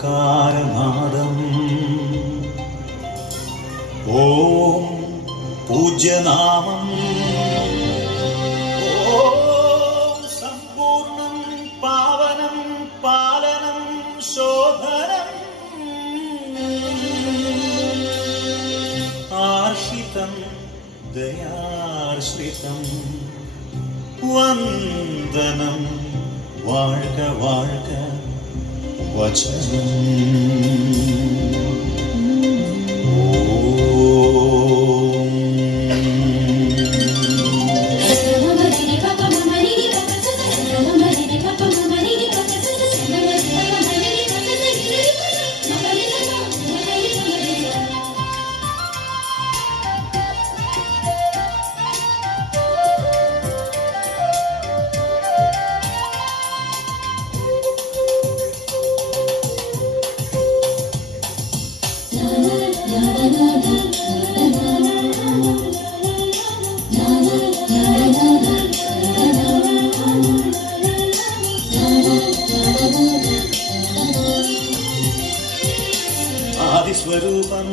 ഓംകാരനാദം ഓം പൂജ്യനാമം ഓം സമ്പൂർണം പാവനം പാലനം ശോഭനം ആർഷിതം ദയാർശ്രിതം വന്ദനം വാഴ്ക വാഴ്ക വചനം ആദിസ്വരൂപം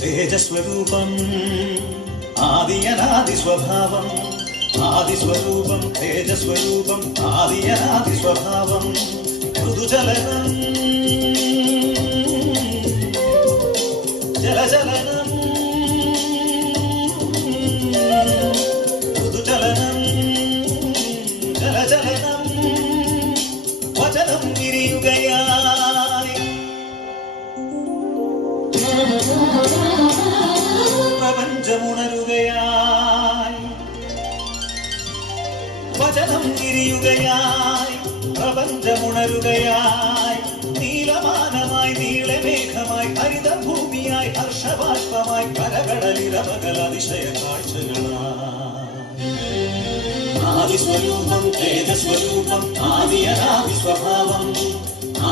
തേജസ്വരൂപം ആദിയനാദിസ്വഭാവം ആദിസ്വരൂപം തേജസ്വരൂപം ആദിയനാദിസ്വഭാവം മൃദുചലനം ജലചലനം മൃദുചലനം ജലചലനം വചനം വിരിയുകയായി പ്രപഞ്ചമുണരുകയായി വചനം വിരിയുകയായി പ്രപഞ്ചമുണരുകയായി നീലമാനമായി നീളമേഘമായി ഹരിതഭൂമിയായി ഹർഷബാഷ്പമായി കരകടലിരമകൽ അതിശയ കാഴ്ചകളായി ആദിസ്വരൂപം തേജസ്വരൂപം ആദിയനാദിസ്വഭാവം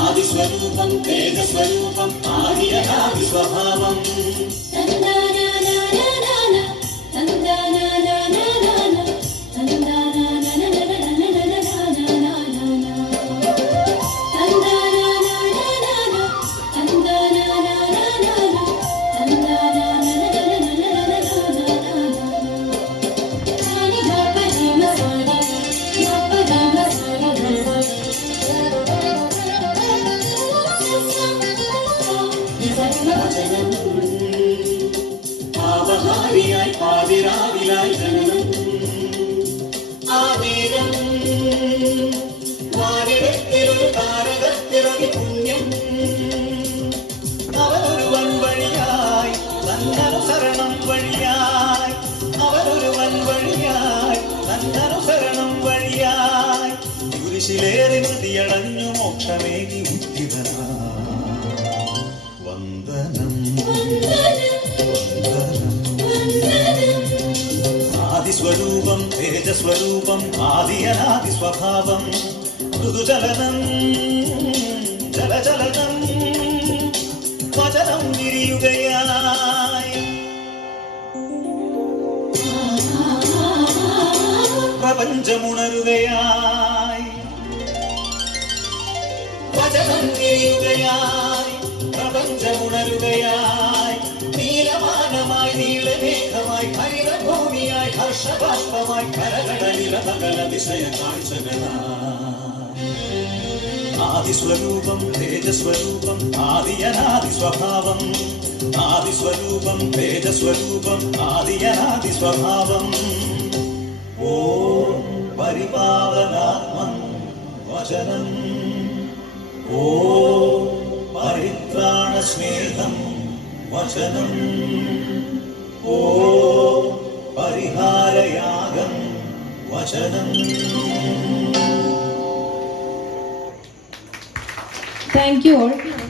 ആദിസ്വരൂപം തേജസ്വരൂപം ആദിയനാദിസ്വഭാവം ആവഹാരിയായി പാതിരാവിലായി ജനനം ആവേരം വാരിടത്തിലൊരു താരകത്തിറങ്ങി പുണ്യം അവരൊരുവൻ വഴിയായി തന്നനുസരണം വഴിയായി അവരൊരുവൻ വഴിയായി തന്നനുസരണം വഴിയായി കുരിശിലേറി മൃതിയടഞ്ഞു മോക്ഷമേകി മുക്തിതനായി വന്ദനം ആദിസ്വരൂപം തേജസ്വരൂപം ആദിയനാദിസ്വഭാവം മൃദുചലനം ജലചലനം വചനം വിരിയുകയായി പ്രപഞ്ചമുണരുകയായി വചനം വിരിയുകയായി പ്രപഞ്ചമുണരുകയായി നീലമാനമായി നീളമേഘമായി ഹരിതഭൂമിയായി ഹർഷബാഷ്പമായി കരകടലിരമകൽ അതിശയ കാഴ്ചകളായി ആദിസ്വരൂപം തേജസ്വരൂപം ആദിയനാദിസ്വഭാവം ആദിസ്വരൂപം തേജസ്വരൂപം ആദിയനാദിസ്വഭാവം ഓം പരിപാവനാത്മൻ വചനം ഓം പരിത്രാണസ്നേഹം വചനം ഓം പരിഹാരയാഗം വചനം. Thank you all.